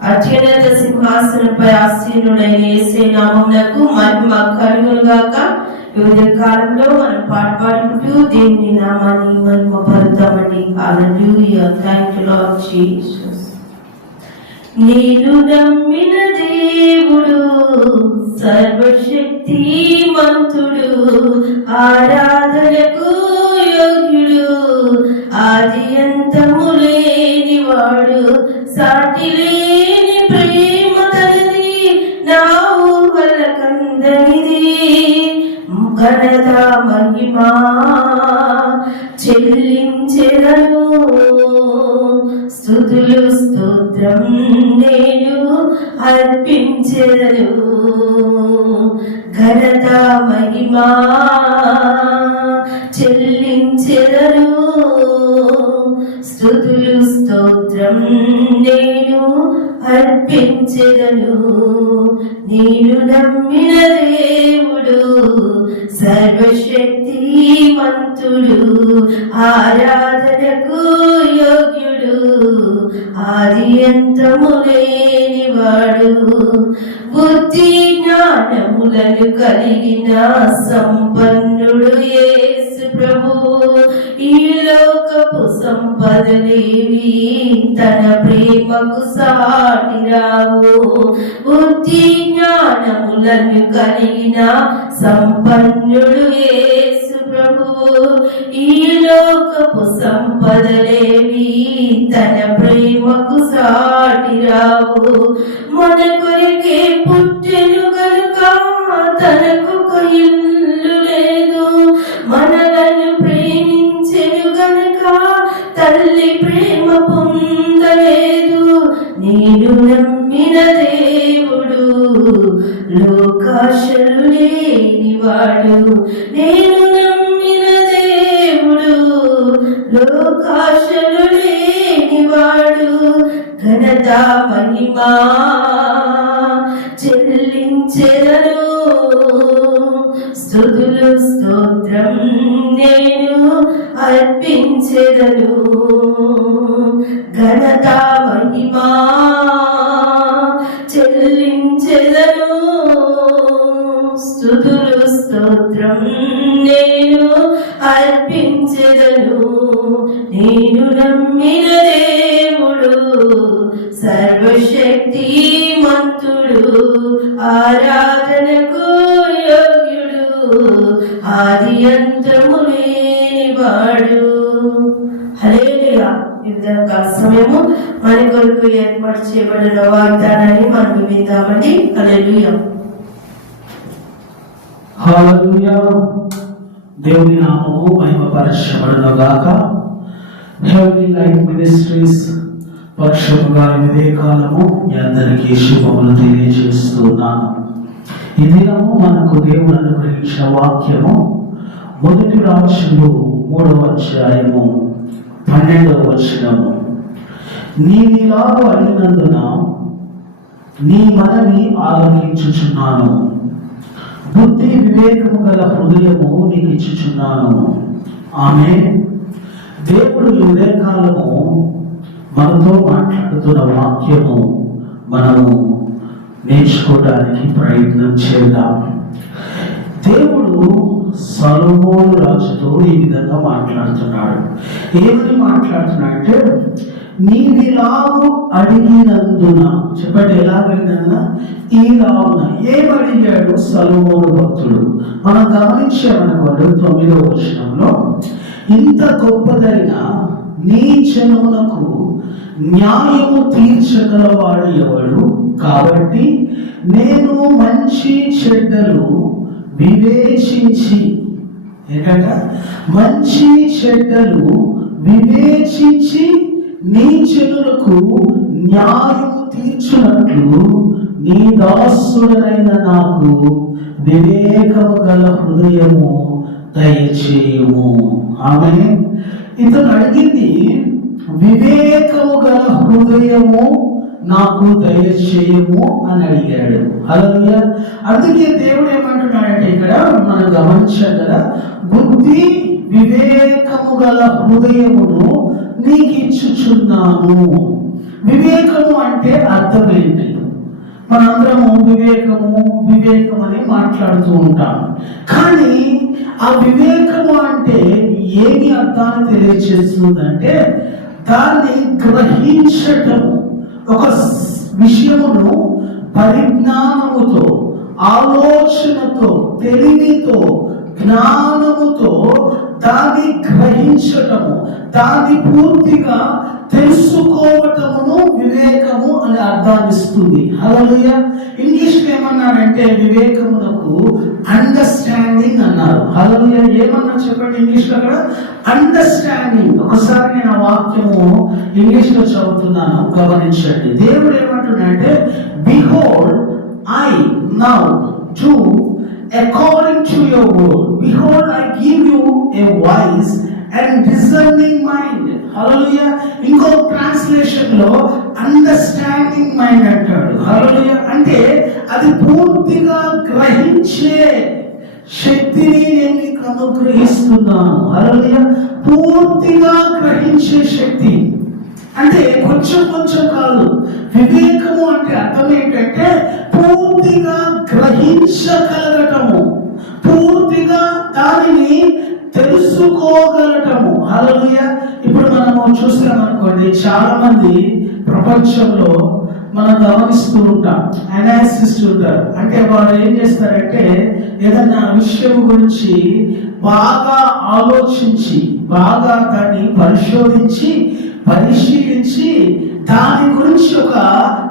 అత్యున్నత సింహాసనంపై ఆసీనుడైన ఏసే నామమునకు మహిమ కలుగులుగాక వివిధ కాలంలో మనం పాట పాడుకుంటూ దేవుని నామాన్ని మహిమ పరుతామండి హల్లెలూయా థ్యాంక్ యూ లార్డ్ జీసస్ నేను నమ్మిన దేవుడు సర్వశక్తి మంతుడు ఆరాధనకు యోగ్యుడు ఆది అంతము లేనివాడు సాటి ఘనత మహిమా చెల్లించెదను. స్థుతులు స్తోత్రం నేను అర్పించెదను. ఘనత మహిమా చెల్లించెదను. స్థుతులు స్తోత్రం నేను అర్పించెదను. నేను నమ్మిన దేవుడు సర్వశక్తిమంతుడు ఆరాధనకు యోగ్యుడు ఆది అంతము లేనివాడు. బుద్ధి జ్ఞానములను కలిగిన సంపన్నుడు యేసు. ప్రభు ఈ లోకపు సంపదలేవి తన ప్రేమకు సాటి రావు. బుద్ధి జ్ఞానములను కలిగిన సంపన్నుడు యేసు ప్రభు ఈ లోకపు సంపదలేవి తన ప్రేమకు సాటి రావు. మన కొరికే పుట్టెను కనుక తనకు ఇల్లు నేను అర్పించెదను నేను నమ్మిన దేవుడు సర్వశక్తి మంతుడు ఆరాధనకు యోగ్యుడు ఆది అంతము లేనివాడు హల్లెలూయా. వివిధ సమయము మన కొరకు ఏర్పాటు చేయబడిన వాగ్దానాన్ని మనం విందామండి. హల్లెలూయా. హల్లెలూయా. దేవుని నామము మహిమపరచబడును గాక హెవెన్లీ లైఫ్ మినిస్ట్రీస్ పక్షముగా ఇదే కాలము మీ అందరికీ శుభములు తెలియజేస్తున్నాను ఈ దినము మనకు దేవుడు అనుగ్రహించిన వాక్యము మొదటి రాజులు మూడవ అధ్యాయము పన్నెండవ వచనము. నీవిలాగు అడిగినందున నీ మనని ఆలోచించుచున్నాను బుద్ధి వివేకము గల హృదయము నీకు ఇచ్చుచున్నాను. ఆమె దేవుడు వివేకాలము మనతో మాట్లాడుతున్న వాక్యము మనము నేర్చుకోవడానికి ప్రయత్నం చేద్దాం. దేవుడు సలోమోను రాజుతో ఈ విధంగా మాట్లాడుతున్నాడు. ఏమని మాట్లాడుతున్నాడంటే నీవిలాగు అడిగినందున. చెప్పండి ఎలాగైనా ఈలాగున ఏం అడిగాడు సలోమోను భక్తుడు? మనం గమనించామనుకోండి తొమ్మిదో వచనంలో. ఇంత గొప్పదైన నీ జనమునకు న్యాయము తీర్చగలవాడు ఎవడు? కాబట్టి నేను మంచి చెడ్డలు వివేచించి ఏంటంట? మంచి చెడ్డలు వివేచించి నీ జనులకు న్యాయం తీర్చినట్లు నీ దాసుడనైన నాకు వివేకము గల హృదయము దయచేయము. ఆమె ఇతను అడిగింది వివేకము గల హృదయము నాకు దయచేయము? అని అడిగాడు. అలా అందుకే దేవుడు ఏమంటున్నాడంటే ఇక్కడ మనం గమనించాం కదా బుద్ధి వివేకము గల హృదయమును నీకు ఇచ్చుచున్నాము వివేకము అంటే అర్థం ఏంటి మనందరము వివేకము వివేకం అని మాట్లాడుతూ ఉంటాం. కానీ ఆ వివేకము అంటే ఏమి అర్థాన్ని తెలియజేస్తుందంటే దాన్ని గ్రహించటం. ఒక విషయమును పరిజ్ఞానముతో ఆలోచనతో తెలివితో జ్ఞానముతో దాన్ని గ్రహించటము దాన్ని పూర్తిగా తెలుసుకోవటమును వివేకము అని అర్థాన్నిస్తుంది. ఇస్తుంది ఇంగ్లీష్ ఏమన్నారంటే వివేకమునకు అండర్స్టాండింగ్ అన్నారు. హలోయ ఏమన్నా చెప్పండి ఇంగ్లీష్లో అక్కడ? అండర్స్టాండింగ్ ఒకసారి నేను ఆ వాక్యము ఇంగ్లీష్లో చదువుతున్నాను. గమనించండి. దేవుడు ఏమంటున్నాడంటే behold I now to according to your word. Behold, I give you a wise and discerning mind. హలోయ ఇంకో ట్రాన్స్లేషన్లో అండర్స్టాండింగ్ మైండ్ అంటాడు హలోయ అంటే అది పూర్తిగా గ్రహించే శక్తిని నేను నీకు అనుగ్రహిస్తున్నాను. హలోయ పూర్తిగా గ్రహించే శక్తి. అంటే కొంచెం కొంచెం కాదు. వివేకము అంటే అర్థం ఏంటంటే పూర్తిగా గ్రహించగలగటము. పూర్తిగా దానిని తెలుసుకోగలటము. అలలుయ ఇప్పుడు మనము చూస్తామనుకోండి చాలా మంది ప్రపంచంలో మనం గమనిస్తూ ఉంటాం అనాలిసిస్ ఉంటారు అంటే వాళ్ళు ఏం చేస్తారంటే ఏదన్నా విషయం గురించి బాగా ఆలోచించి బాగా దాన్ని పరిశోధించి పరిశీలించి దాని గురించి ఒక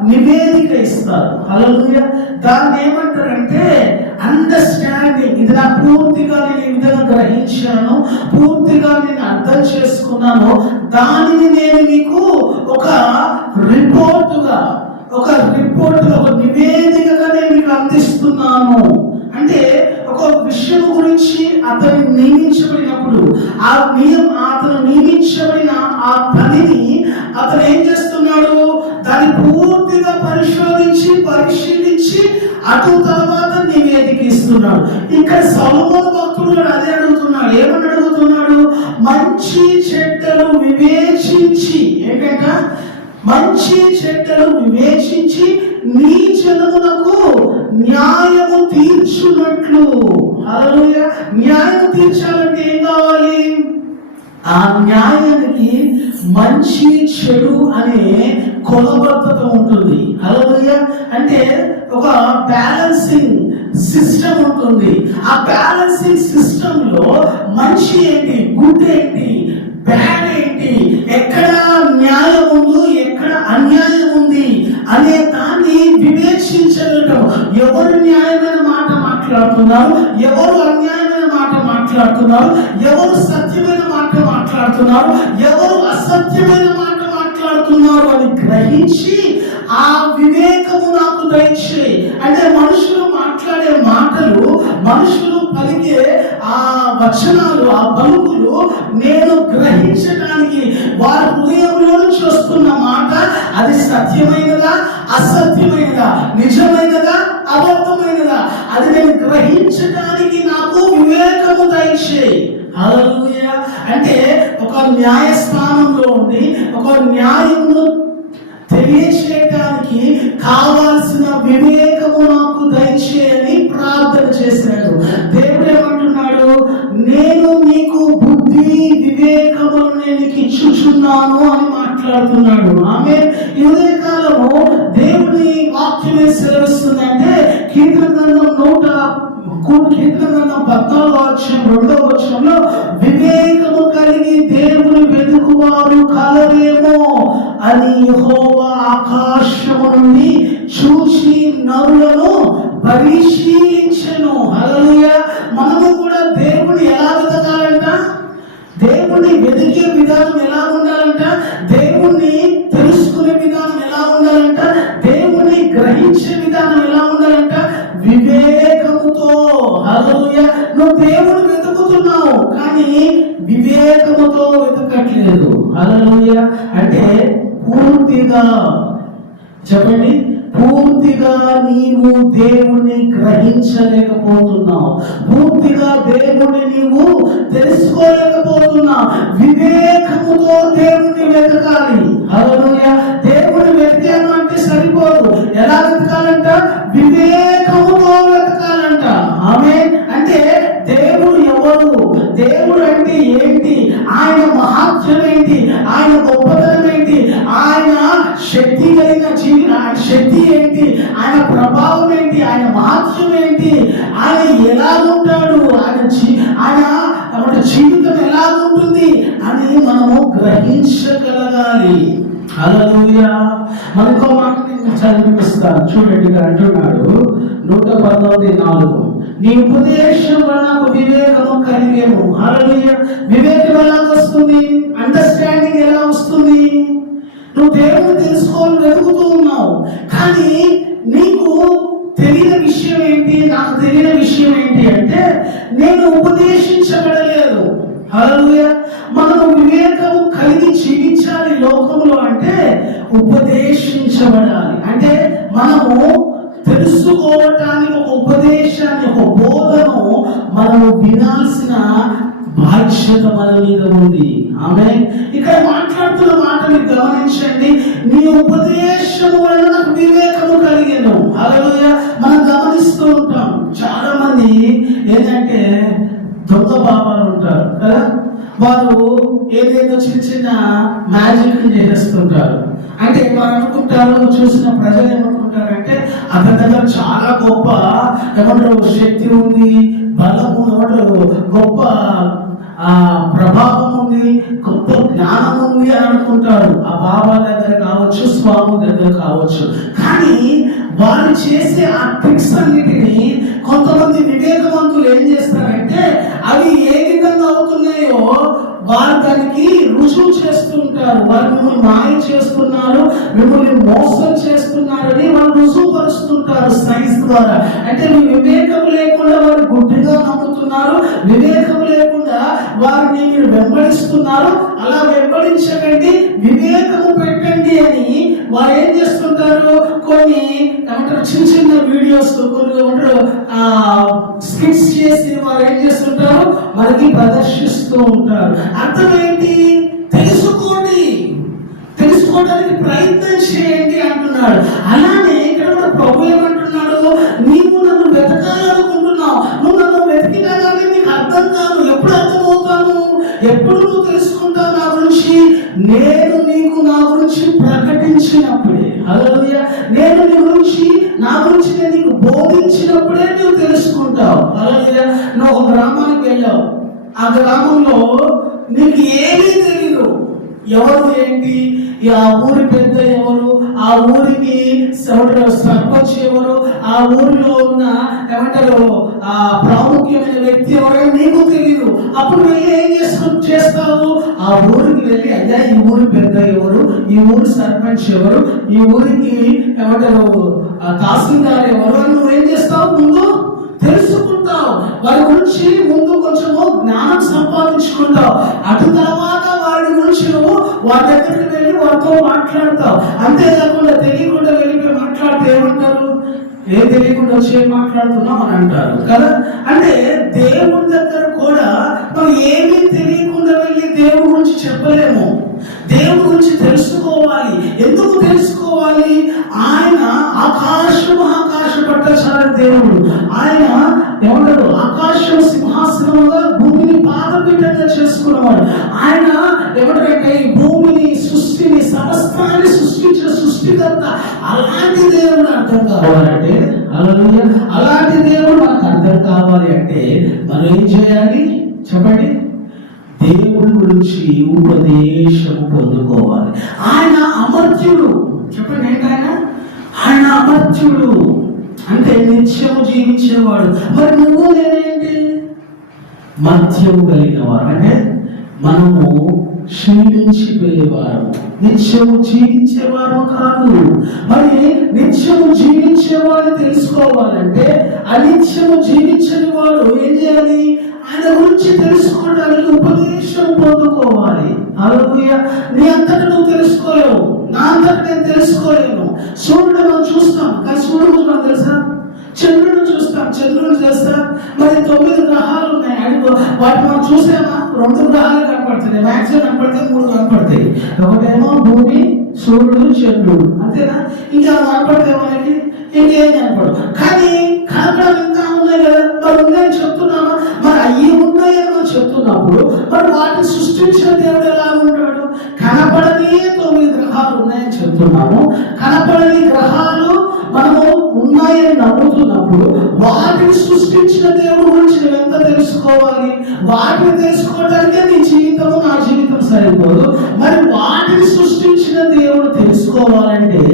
నివేదిక ఇస్తారు. హల్లెలూయా. దాన్ని ఏమంటారంటే అండర్స్టాండింగ్ ఇది నా పూర్తిగా నేను ఈ విధంగా గ్రహించాను పూర్తిగా నేను అర్థం చేసుకున్నాను. దానిని నేను మీకు ఒక రిపోర్టుగా ఒక రిపోర్ట్ ఒక నివేదికగా నేను మీకు అందిస్తున్నాను. అంటే ఒక విషయం గురించి అతను నియమించబడినప్పుడు ఆ నియం అతను నియమించబడిన ఆ పనిని అతను ఏం చేస్తున్నాడు? దాన్ని పూర్తిగా పరిశోధించి పరిశీలించి అటు తర్వాత నివేదిక ఇస్తున్నాడు. ఇక్కడ సొలొమోను భక్తుడు అదే అడుగుతున్నాడు ఏమని అడుగుతున్నాడు? మంచి చెడ్డలు వివేచించి ఏంటంట మంచి చెడ్డలు వివేచించి నీ జనమునకు న్యాయము తీర్చున్నట్లు హల్లెలూయా. న్యాయం తీర్చాలంటే ఏం కావాలి? ఆ న్యాయానికి మంచి చెడు అనే కొలబద్ధత ఉంటుంది. హల్లెలూయా. అంటే ఒక బ్యాలెన్సింగ్ సిస్టమ్ ఉంటుంది. ఆ బ్యాలెన్సింగ్ సిస్టమ్లో మంచి ఏంటి గుడ్ ఏంటి బ్యాడ్ ఏంటి ఎక్కడ న్యాయం ఉందో ఎక్కడ అన్యాయం ఉంది అనే దాన్ని ఎవరు న్యాయమైన మాట మాట్లాడుతున్నారు? ఎవరు అన్యాయమైన మాట మాట్లాడుతున్నారు? ఎవరు సత్యమైన మాట మాట్లాడుతున్నారు? ఎవరు అసత్యమైన మాట మాట్లాడుతున్నారు అని గ్రహించి ఆ వివేకము నాకు దయచేయి. అంటే మనుషులు మాట్లాడే మాటలు మనుషులు పలికే ఆ వచనాలు ఆ పలుకులు నేను గ్రహించడానికి వారి హృదయంలో నుంచి వస్తున్న మాట అది సత్యమైనదా? అసత్యమైనదా? నిజమైనదా? అబద్ధమైనదా? అది నేను గ్రహించడానికి నాకు వివేకము దయచేయి. అంటే ఒక న్యాయస్థానంలో ఉండి ఒక న్యాయమును తెలియచేయడానికి కావాల్సిన వివేకము నాకు దయచేయని ప్రార్థన చేశాడు దేవుడు ఏమంటున్నాడు? నేను నీకు బుద్ధి వివేకము నేను ఇచ్చుచున్నాను అని మాట్లాడుతున్నాడు. ఆమె ఈ ఉదయ కాలము దేవుని వాక్యమే సెలవిస్తుందంటే కీర్తన గ్రంథం నూట కీర్తన గ్రంథం పద్నాలుగు వచ్చిన రెండో వచ్చంలో వివేకము కలిగి దేవుని వెతుకువారు కలరేమో అని యహోవా ఆకాశము నుండి చూసి నరులను పరిశీలించను వెతకట్లేదు అంటే పూర్తిగా చెప్పండి? పూర్తిగా నీవు దేవుణ్ణి గ్రహించలేకపోతున్నావు. పూర్తిగా దేవుణ్ణి నీవు తెలుసుకోలేకపోతున్నావు. వివేకము ఉపదేశం వల్ల నాకు వివేకము కలిగేము. హల్లెలూయా వివేకం ఎలా వస్తుంది? అండర్స్టాండింగ్ ఎలా వస్తుంది? నువ్వు దేవుని తెలుసుకోవాలని వెతుకుతూ ఉన్నావు. కానీ నీకు తెలియని విషయం ఏంటి? నాకు తెలియని విషయం ఏంటి అంటే నేను ఉపదేశించబడలేదు. హల్లెలూయా మనము వివేకము కలిగి జీవించాలి లోకంలో అంటే ఉపదేశించబడాలి. అంటే మనము తెలుసుకోవటానికి ఒక ఉపదేశాన్ని ఒక బోధను మనము వినాల్సిన బాధ్యత మన మీద ఉంది. ఆమె ఇక్కడ మాట్లాడుతున్న మాటని గమనించండి. నీ ఉపదేశం వలన నాకు వివేకము కలిగాను. అలాగే మనం గమనిస్తూ ఉంటాం. చాలా మంది ఏంటంటే దొంగ బాబాలు ఉంటారు కదా? వారు ఏదేదో చిన్న చిన్న మ్యాజిక్ చేసేస్తుంటారు. అంటే వారు అనుకుంటారు చూసిన ప్రజలు ఏమనుకుంటారు అతని దగ్గర చాలా గొప్ప ఏమంటారు శక్తి ఉంది బలము ఏమంటారు గొప్ప ఆ ప్రభావం ఉంది గొప్ప జ్ఞానం ఉంది అని అనుకుంటారు. ఆ బాబా దగ్గర కావచ్చు స్వామి దగ్గర కావచ్చు. కానీ వారు చేసే ఆ ట్రిక్స్ అన్నిటిని కొంతమంది వివేకవంతులు ఏం చేస్తారంటే అవి ఏ విధంగా అవుతున్నాయో వారు దానికి రుజువు చేస్తుంటారు. వారు మిమ్మల్ని మాయ చేస్తున్నారు మిమ్మల్ని మోసం చేస్తున్నారని వాళ్ళు రుజువుపరుస్తుంటారు సైన్స్ ద్వారా. అంటే మీ వివేకం లేకుండా వారు గుడ్డిగా నమ్ముతున్నారు వివేకం లేకుండా వారిని మీరు వెంబడిస్తున్నారు. అలా వెంబడించకండి వివేకము పెట్టండి అని వారు ఏం చేస్తుంటారు? కొన్ని ఏమంటారు? చిన్న చిన్న వీడియోస్ కొన్ని ఏమంటారు? స్కిట్స్ చేసి వారు ఏం చేస్తుంటారు? మనకి ప్రదర్శిస్తూ ఉంటారు. అర్థం ఏంటి తెలుసుకోండి. తెలుసుకోవడానికి ప్రయత్నం చేయండి అంటున్నాడు. అలానే ఇక్కడ కూడా ప్రభు ఏమంటున్నాడు? నీవు నన్ను వెతకాలనుకుంటున్నావు. నువ్వు నన్ను వెతికినా కానీ నీకు అర్థం కాదు. ఎప్పుడు అర్థమవుతాను? ఎప్పుడు నువ్వు తెలుసుకుంటావు నా గురించి? నేను నీకు నా గురించి ప్రకటించినప్పుడే హల్లెలూయా నేను నీ గురించి నా గురించి నేను నీకు బోధించినప్పుడే నువ్వు తెలుసుకుంటావు. హల్లెలూయా నువ్వు ఒక గ్రామానికి వెళ్ళావు. ఆ గ్రామంలో నీకు ఏమీ తెలియదు ఎవరు ఏంటి? ఆ ఊరి పెద్ద ఎవరు? ఆ ఊరికి సర్పంచ్ ఎవరు? ఆ ఊరిలో ఉన్న ఏమంటారు ఆ ప్రాముఖ్యమైన వ్యక్తి ఎవరో నీకు తెలియదు అప్పుడు వెళ్ళి ఏం చేస్తూ చేస్తావు? ఆ ఊరికి వెళ్ళి అయ్యా ఈ ఊరి పెద్ద ఎవరు? ఈ ఊరు సర్పంచ్ ఎవరు? ఈ ఊరికి ఏమంటారు తహసీల్దార్ ఎవరు అని నువ్వేం చేస్తావు? ముందు తెలుసుకుంటావు. వారి గురించి ముందు కొంచెము జ్ఞానం సంపాదించుకుంటావు. అటు తర్వాత వారి గురించి నువ్వు వారి దగ్గరికి వెళ్ళి వారితో మాట్లాడతావు. అంతేకాకుండా తెలియకుండా వెళ్ళిపోయి మాట్లాడితే ఏమంటారు? ఏం తెలియకుండా వచ్చి ఏం మాట్లాడుతున్నాం అని అంటారు కదా? అంటే దేవుడి దగ్గర కూడా మనం ఏమీ తెలియకుండా వెళ్ళి దేవుడి గురించి చెప్పలేము. దేవుడి గురించి తెలుసుకోవాలి. ఎందుకు తెలుసుకోవాలి? ఆయన ఆకాశ మహాకాశ పట్టచాల దేవుడు. ఆయన ఏమంటారు? ఆకాశం సింహాసనంగా భూమిని పాదపీఠంగా చేసుకున్నవాడు. సృష్టికర్త అలాంటి దేవుడు అర్థం కావాలంటే అలా అలాంటి దేవుడు మనకు అర్థం కావాలి అంటే మనం ఏం చేయాలి? చెప్పండి. దేవుడి గురించి ఉపదేశం పొందుకోవాలి. ఆయన అమర్త్యుడు. చెప్పండి ఏంటి ఆయన? ఆయన అమర్త్యుడు. అంటే నిత్యము జీవించేవాడు. మరి నువ్వు నేనేంటి మద్యము కలిగిన వారు. అంటే మనము క్షీణించిపోయేవారు. నిత్యము జీవించేవారు కాదు. మరి నిత్యము జీవించేవారు తెలుసుకోవాలంటే అనిత్యము జీవించని వాడు ఏం చేయాలి? ఆయన గురించి తెలుసుకోవడానికి ఉపదేశం పొందుకోవాలి. అలలుయ నీ అంతట నువ్వు తెలుసుకోలేవు. నా అంతట నేను తెలుసుకోలేను. సూర్యుడు మనం చూస్తాం. కానీ సూర్యుడు మనకు తెలుసా? చంద్రుడు చూస్తాం చంద్రుడు చూస్తాం. మరి తొమ్మిది గ్రహాలు ఉన్నాయి. అడుగు. వాటి మనం చూసామా? రెండు గ్రహాలు కనపడుతున్నాయి మ్యాక్సిమం కనపడితే మూడు కనపడతాయి. ఒకటేమో భూమి సూర్యుడు చంద్రుడు అంతేనా? ఇంకా కనపడతాయి మనకి ఇంకేం కనపడు కానీ కనపడం ఇంకా ఉన్నాయి కదా మరి ఉన్నాయని చెప్తున్నామా మరి అయ్యి ఉన్నాయని చెప్తున్నప్పుడు మరి వాటిని సృష్టించిన దేవుడు ఎలా ఉంటాడు? కనపడని తొమ్మిది గ్రహాలు ఉన్నాయని చెప్తున్నాము. కనపడని గ్రహాలు మనము ఉన్నాయని నమ్ముతున్నప్పుడు వాటిని సృష్టించిన దేవుడు గురించి నువ్వు ఎంత తెలుసుకోవాలి? వాటిని తెలుసుకోవడానికి నీ జీవితము నా జీవితం సరిపోదు. మరి వాటిని సృష్టించిన దేవుడు తెలుసుకోవాలంటే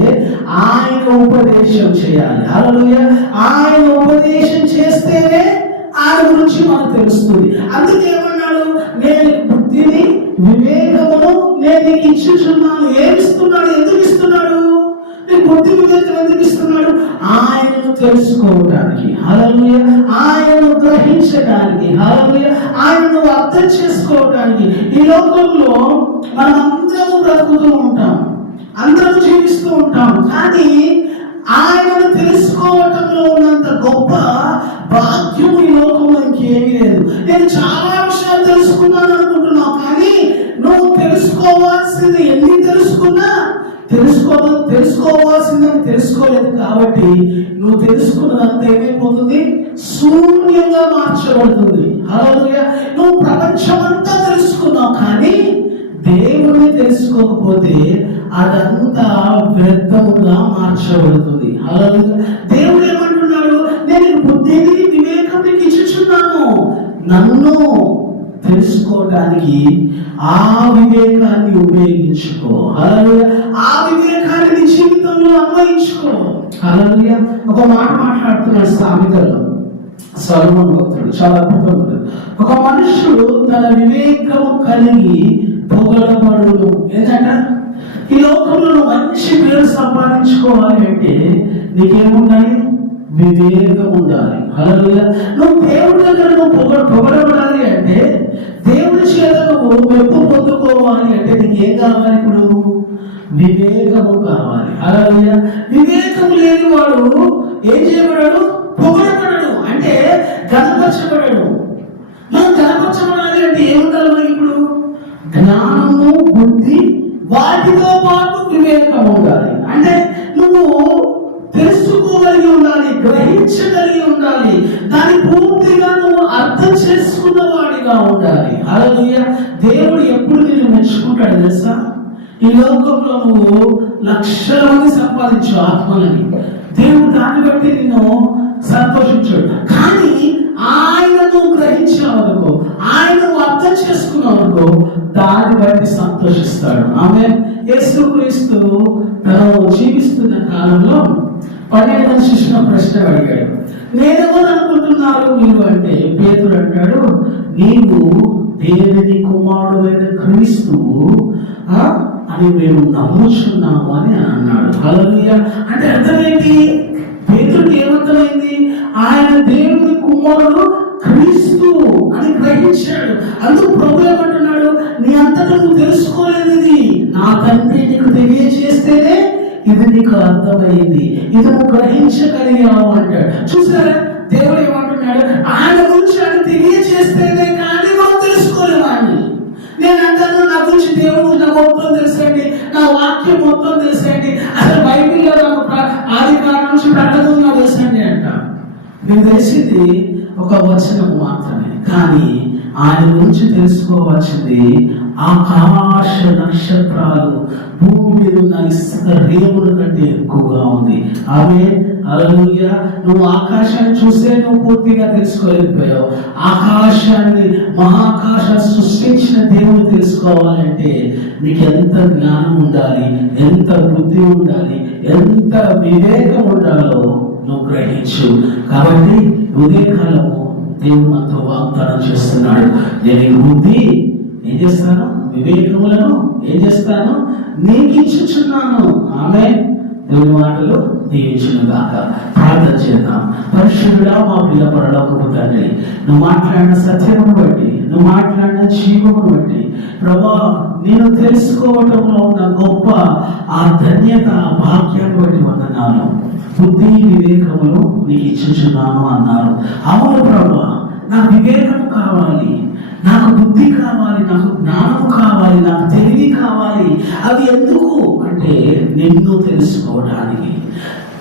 ఆయన ఉపదేశం చేయాలి. హల్లెలూయా. ఆయన ఉపదేశం చేస్తేనే ఆయన గురించి మనకు తెలుస్తుంది. అందుకే ఏమన్నాడు? నేను బుద్ధిని వివేకమును నేను నీకు ఇచ్చుచున్నాను. ఏమిస్తున్నాడు? ఎందుకు ఇస్తున్నాడు? నీ బుద్ధి వివేకం ఎందుకు ఇస్తున్నాడు? ఆయనను తెలుసుకోవడానికి హల్లెలూయా. ఆయనను గ్రహించడానికి హల్లెలూయా. ఆయనను అర్థం చేసుకోవడానికి ఈ లోకంలో మనం అందరము బ్రతుకుతూ ఉంటాం. అందరూ జీవిస్తూ ఉంటాం కానీ ఆయనను తెలుసుకోవటంలో ఉన్నంత గొప్ప భాగ్యం ఈ లోకంలో ఇంకేమీ లేదు. నేను చాలా విషయాలు తెలుసుకున్నాను అనుకుంటున్నావు కానీ నువ్వు తెలుసుకోవాల్సింది ఎన్ని తెలుసుకున్నా తెలుసుకో తెలుసుకోవాల్సిందని తెలుసుకోలేదు కాబట్టి నువ్వు తెలుసుకున్నదంత ఏమైపోతుంది? శూన్యంగా మార్చబడుతుంది. అలాగే నువ్వు ప్రపంచమంతా తెలుసుకున్నావు కానీ దేవుణ్ణి తెలుసుకోకపోతే అదంతా వ్యర్థముగా మార్చబడుతుంది. అలా దేవుడు ఏమంటున్నాడు? నేను బుద్ధిని వివేకం నీకు ఇచ్చుచున్నాను. నన్ను తెలుసుకోవడానికి ఆ వివేకాన్ని ఉపయోగించుకో. అలా ఆ వివేకాన్ని నీ జీవితంలో అన్వయించుకో. అలా ఒక మాట మాట్లాడుతున్నాడు సామెతలో సర్వం భక్తుడు. చాలా అద్భుతం ఉంటుంది ఒక మనుషుడు తన వివేకము కలిగి పొగడబడు ఏంటంట ఈ లోకంలో మంచి పేరు సంపాదించుకోవాలి అంటే నీకేముండాలి? వివేకం ఉండాలి. అలా నువ్వు దేవుడి దగ్గర నువ్వు పొగ పొగడబడాలి అంటే దేవుడి చేత నువ్వు మెప్పు పొందుకోవాలి అంటే నీకు ఏం కావాలి ఇప్పుడు? వివేకము కావాలి. అలా వివేకం లేని వాడు ఏం చేయబడాడు? పొగడబడడు. అంటే గణపరచబడడు మనం గణపరచబడాలి అంటే ఏముండాలి మనకి ఇప్పుడు? జ్ఞానము బుద్ధి వాటితో పాటు వివేకం ఉండాలి. అంటే నువ్వు తెలుసుకోగలిగి ఉండాలి గ్రహించగలిగి ఉండాలి. దాన్ని పూర్తిగా నువ్వు అర్థం చేసుకున్న వాడిగా ఉండాలి. అలాగే దేవుడు ఎప్పుడు నేను మెచ్చుకుంటాడు తెలుసా? ఈ లోకంలో నువ్వు లక్షల మంది సంపాదించు ఆత్మలని. దేవుడు దాన్ని బట్టి నిన్ను సంతోషించాడు. కానీ ఆయనను గ్రహించావు అనుకో ఆయనను అర్థం చేసుకున్నావు అనుకో దాన్ని బట్టి సంతోషిస్తాడు. ఆమె యేసుక్రీస్తు తను జీవిస్తున్న కాలంలో పన్నెండు శిష్యున ప్రశ్న అడిగాడు. నేనెవరు అనుకుంటున్నారు మీరు అంటే? పేతుడు అంటాడు నీవు దేవుని కుమారుడైన క్రీస్తువు ఆ, అని మేము నమ్ముచున్నాము అని అన్నాడు. అలా అంటే అర్థమేంటి పేతుడు ఏమర్థమైంది? ఆయన దేవుని కుమారుడు క్రీస్తు అని గ్రహించాడు. అందుకు ప్రభు ఏమంటున్నాడు? నీ అంతటా నువ్వు తెలుసుకోలేదు ఇది నా తండ్రి నీకు తెలియజేస్తేనే ఇది నీకు అర్థమైంది. ఇది నువ్వు గ్రహించగలిగావు అంటాడు. చూసారా? దేవుడు ఏమంటున్నాడు? ఆయన గురించి ఆయన తెలియజేస్తేనే కానీ మనం తెలుసుకోలేము అని నేను అంటాను నా గురించి దేవుడు నా మొత్తం తెలుసండి. నా వాక్యం మొత్తం తెలుసండి. అసలు బైబిల్లో నుంచి ప్రకటన నాకు అంట. మీకు తెలిసింది ఒక వచనం మాత్రమే. కానీ ఆయన గురించి తెలుసుకోవాల్సింది ఆకాశ నక్షత్రాలు భూమి మీద ఉన్న ఇసుక రేవుల కంటే ఎక్కువగా ఉంది. ఆమె అలలుయ నువ్వు ఆకాశాన్ని చూసే నువ్వు పూర్తిగా తెలుసుకోలేకపోయావు. ఆకాశాన్ని మహాకాశాన్ని సృష్టించిన దేవుడు తెలుసుకోవాలంటే నీకు ఎంత జ్ఞానం ఉండాలి ఎంత బుద్ధి ఉండాలి ఎంత వివేకం ఉండాలో నువ్వు గ్రహించు. కాబట్టి ఉదయకాలము దేవుడు మనతో వాగ్దానం చేస్తున్నాడు. నేను బుద్ధి ఏం చేస్తాను? వివేకములను ఏం చేస్తాను? నీకు ఇచ్చుచున్నాను ఆమె దేవుని మాటలు దీవించిన కాక ప్రార్థన చేద్దాం. పరిశుద్ధుడా మా పిల్ల పరలోకపు తండ్రి. నువ్వు మాట్లాడిన సత్యమును బట్టి నువ్వు మాట్లాడిన జీవమును బట్టి ప్రభా నేను తెలుసుకోవటంలో ఉన్న గొప్ప ఆ ధన్యత భాగ్యాన్ని బట్టి వందనాలు. బుద్ధి వివేకములు నీకు ఇచ్చుచున్నాను అన్నారు. అవును ప్రభా నా వివేకం కావాలి. బుద్ధి కావాలి నాకు జ్ఞానం కావాలి నాకు తెలివి కావాలి. అవి ఎందుకు? అంటే నిన్ను తెలుసుకోవడానికి.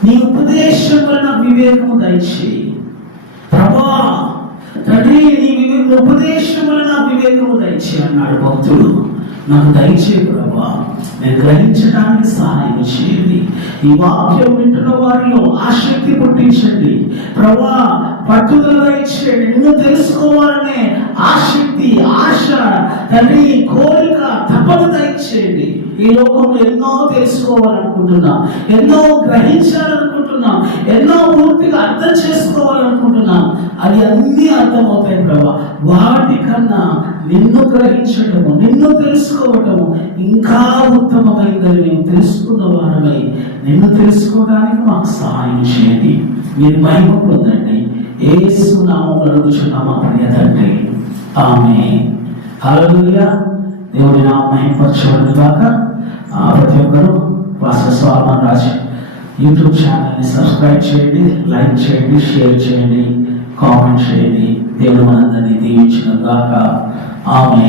నీ ఉపదేశం వలన వివేకము దయచేయి. ప్రభా తండ్రి నీ వివేక ఉపదేశం వలన వివేకము దయచే అన్నాడు భక్తుడు. నాకు దయచే ప్రభా నేను గ్రహించడానికి సహాయం చేయండి. ఈ వాక్యం వింటున్న వారిలో ఆసక్తి పుట్టించండి. ప్రభా పట్టుదల ఇచ్చాడు నిన్ను తెలుసుకోవాలనే ఆసక్తి ఆశ తండ్రి కోరిక తపన దయచేయండి ఈ లోకంలో ఎన్నో తెలుసుకోవాలనుకుంటున్నాం ఎన్నో గ్రహించాలనుకుంటున్నాం ఎన్నో పూర్తిగా అర్థం చేసుకోవాలనుకుంటున్నాం అవి అన్నీ అర్థమవుతాయి ప్రభా. వాటికన్నా నిన్ను గ్రహించటము నిన్ను తెలుసుకోవటము ఇంకా ఉత్తమమైందని మేము తెలుసుకున్న వారమై నిన్ను తెలుసుకోవడానికి మాకు సహాయం చేయండి. మీరు మహిమ పొందండి. ఏసు నామం అడుగుచున్నాం మా ప్రియ తండ్రి ఆమె హల్లెలూయా! దేవుడి నా మహిమపరచబడిన కాక ఆ, ప్రతి ఒక్కరు పాస్టర్ స్వామన్ రాజు యూట్యూబ్ ఛానల్ని సబ్స్క్రైబ్ చేయండి లైక్ చేయండి షేర్ చేయండి కామెంట్ చేయండి. దేవుడు మనందరినీ దీవించిన ఆమె